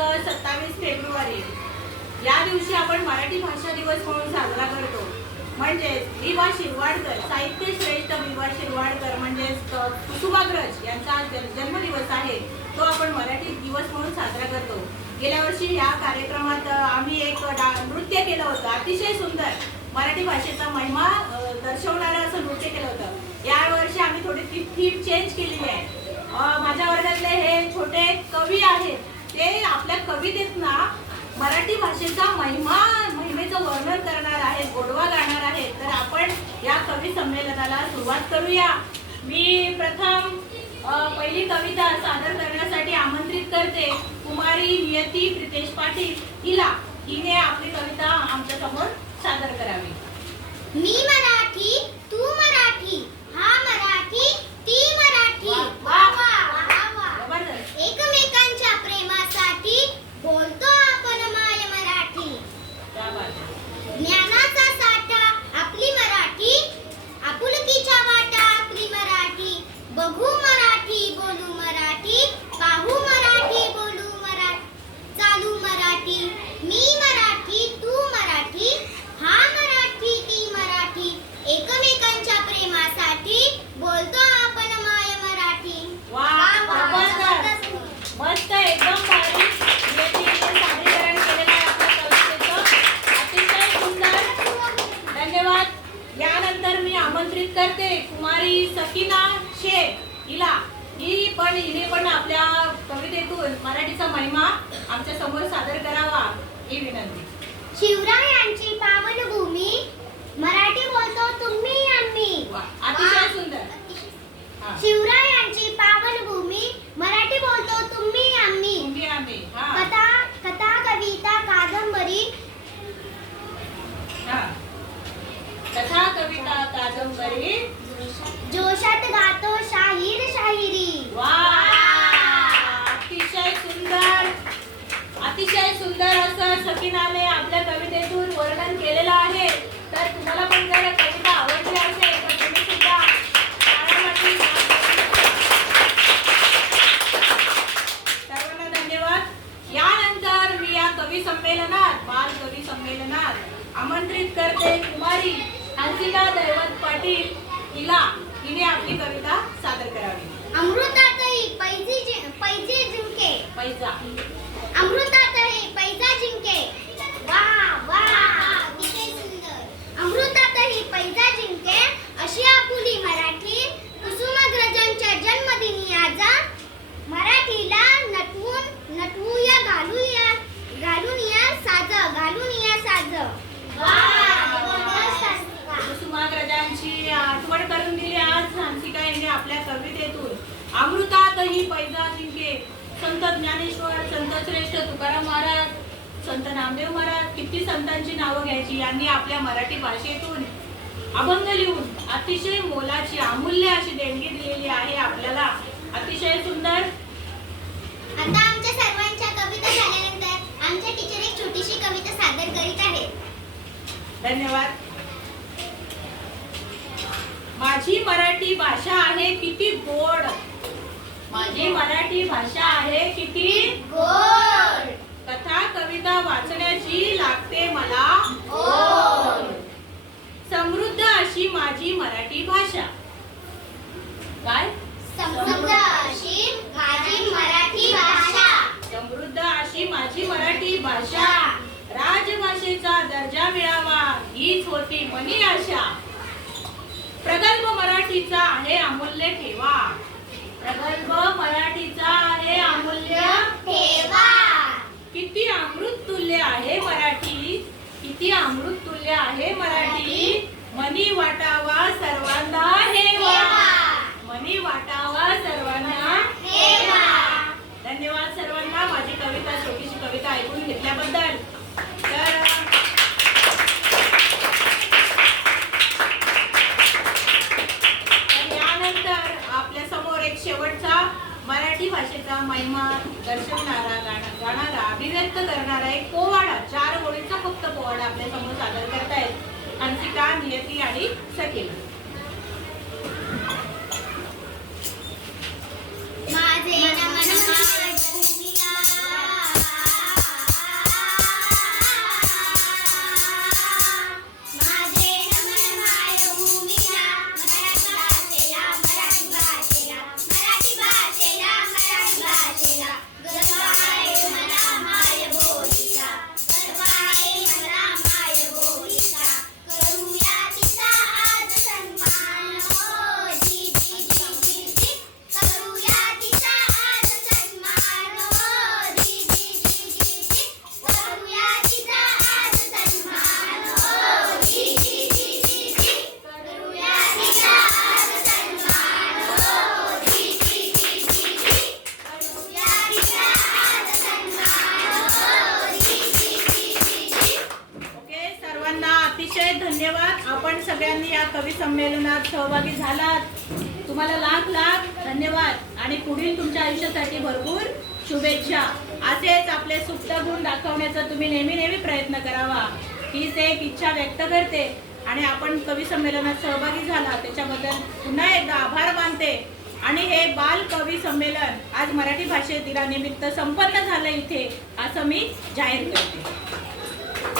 सत्तावीस फेब्रुवारी. या दिवशी आपण मराठी भाषा दिवस म्हणून साजरा करतो. म्हणजेच विवा शिरवाडकर साहित्य श्रेष्ठ विवा शिरवाडकर म्हणजेच कुसुमाग्रज यांचा जन्मदिवस आहे. तो आपण मराठी दिवस म्हणून साजरा करतो. गेल्या वर्षी या कार्यक्रमात आम्ही एक डा- नृत्य केलं होतं. अतिशय सुंदर मराठी भाषेचा महिमा दर्शवणारं असं नृत्य केलं होतं. या वर्षी आम्ही थोडी थीम चेंज केलेली आहे. माझ्या वर्गातले हे छोटे कवी आहेत. ते आपल्या कवितेत ना मराठी भाषेचा महिमा महिमेचं वर्णन करणार आहेत गोडवा गाणार आहेत तर आपण या कवी संमेलनाला सुरुवात करूया. मी प्रथम पहिली कविता सादर करण्यासाठी आमंत्रित करते. कुमारी नियती प्रितेश पाटील. हिला हिने आपली कविता आमच्यासमोर सादर करावी. मी मराठी तू मराठी हा मराठी वा, वा वा वा वा जबरदस्त एकमेकांच्या प्रेमासाठी बोलतो आपण माय मराठी क्या बात आहे. ज्ञानाचा साठा आपली मराठी आपुलकीच्या वाटा आपली मराठी बघू मराठी बोलू मराठी पाहू मराठी बोलू मराठी चालू मराठी मी मराठी तू मराठी हा मराठी ती मराठी एकमेकांच्या प्रेमासाठी बोलतो आपण माय मराठी वा जबरदस्त मस्त एकदम भारी नियतीने सादरीकरण केलेलं आहे आपल्या कवितेचं अतिशय सुंदर धन्यवाद यानंतर मी आमंत्रित करते कुमारी सकीना शेख. हिला. ही पण हिने पण आपल्या कवितेतून मराठीचा महिमा आमच्यासमोर सादर करावा. ही विनंती. शिवरायांची पावनभूमी. मराठी बोलतो तुम्ही आम्ही. अतिशय सुंदर. शिवरायांची पावनभूमी मराठी बोलतो तुम्ही आम्ही तुम्ही आम्ही हा कथा कथा कविता कादंबरी हा कथा कविता कादंबरी जोशात गातो शाहीर शाहिरी वा अतिशय सुंदर अतिशय सुंदर असं सकीनाने आपल्या कवितेतून वर्णन केलेलं आहे. तर तुम्हाला पण जर कविता आवडली असेल तर तुम्ही सुद्धा सर्वांना धन्यवाद. यानंतर मी या कवी संमेलनात बाल कवी संमेलनात आमंत्रित करते कुमारी हंसिका दैवत पाटील. हिला हिने आपली कविता सादर करावी. अमृतातही पैजी पैजे जिंके. पैजा अमृतातही पैजा जिंके वा वा अतिशय सुंदर अमृतातही पैजा जिंके अशी आपुली मराठी कुसुमाग्रजांच्या जन्मदिनी आज मराठीला नटवून नटवूया घालूया घालून या साज घालून या साज वा जबरदस्त असतं. कुसुमाग्रजांची आठवण करून दिली आज हंसिका यांनी आपल्या कवितेतून. अमृतातही पैजा जिंके संत ज्ञानेश्वर संत श्रेष्ठ तुकाराम महाराज संत नामदेव महाराज किती संतांची नावं घ्यायची यांनी आपल्या मराठी भाषेतून अभंग लिहून अतिशय मोलाची अमूल्य अशी देणगी दिलेली आहे आपल्याला. अतिशय सुंदर. आता आमच्या सर्वांच्या कविता झाल्यानंतर आमच्या टीचर एक छोटीशी कविता सादर करीत आहेत. धन्यवाद. माझी मराठी भाषा आहे किती गोड. माझी मराठी भाषा आहे किती गोड. कथा कविता वाचण्याची लागते मला. समृद्ध अशी माझी मराठी भाषा. काय? समृद्ध अशी माझी मराठी भाषा. समृद्ध अशी माझी मराठी भाषा. राजभाषेचा दर्जा मिळावा हीच होती मनी आशा. मराठीचा आहे अमूल्य ठेवा. प्रगल्भ मराठीचा आहे अमूल्य ठेवा. किती अमृत तुल्य आहे मराठी. किती अमृत तुल्य आहे मराठी. मनी वाटावा सर्वांना हेवा मनी वाटावा सर्वांना धन्यवाद सर्वांना. माझी कविता छोटीशी कविता ऐकून घेतल्याबद्दल तर तर यानंतर आपल्यासमोर एक शेवटचा मराठी भाषेचा महिमा दर्शवणारा गाणं गाणारा अभिव्यक्त करणारा एक पोवाडा चार ओळीचा फक्त पोवाडा आपल्यासमोर सादर करतायत. हंसिका नियती आणि सखी. अतिशय धन्यवाद. आपण सगळ्यांनी या कवी संमेलनात सहभागी झालात. तुम्हाला लाख लाख धन्यवाद. आणि पुढील तुमच्या आयुष्यासाठी भरपूर शुभेच्छा. असेच आपले सुप्त गुण दाखवण्याचा तुम्ही नेहमी नेहमी प्रयत्न करावा. हीच एक इच्छा व्यक्त करते. आणि आपण कवी संमेलनात सहभागी झाला. त्याच्याबद्दल पुन्हा एकदा आभार मानते. आणि हे बाल कवी संमेलन आज मराठी भाषेत दिनानिमित्त संपन्न झालं इथे असं मी जाहीर करते.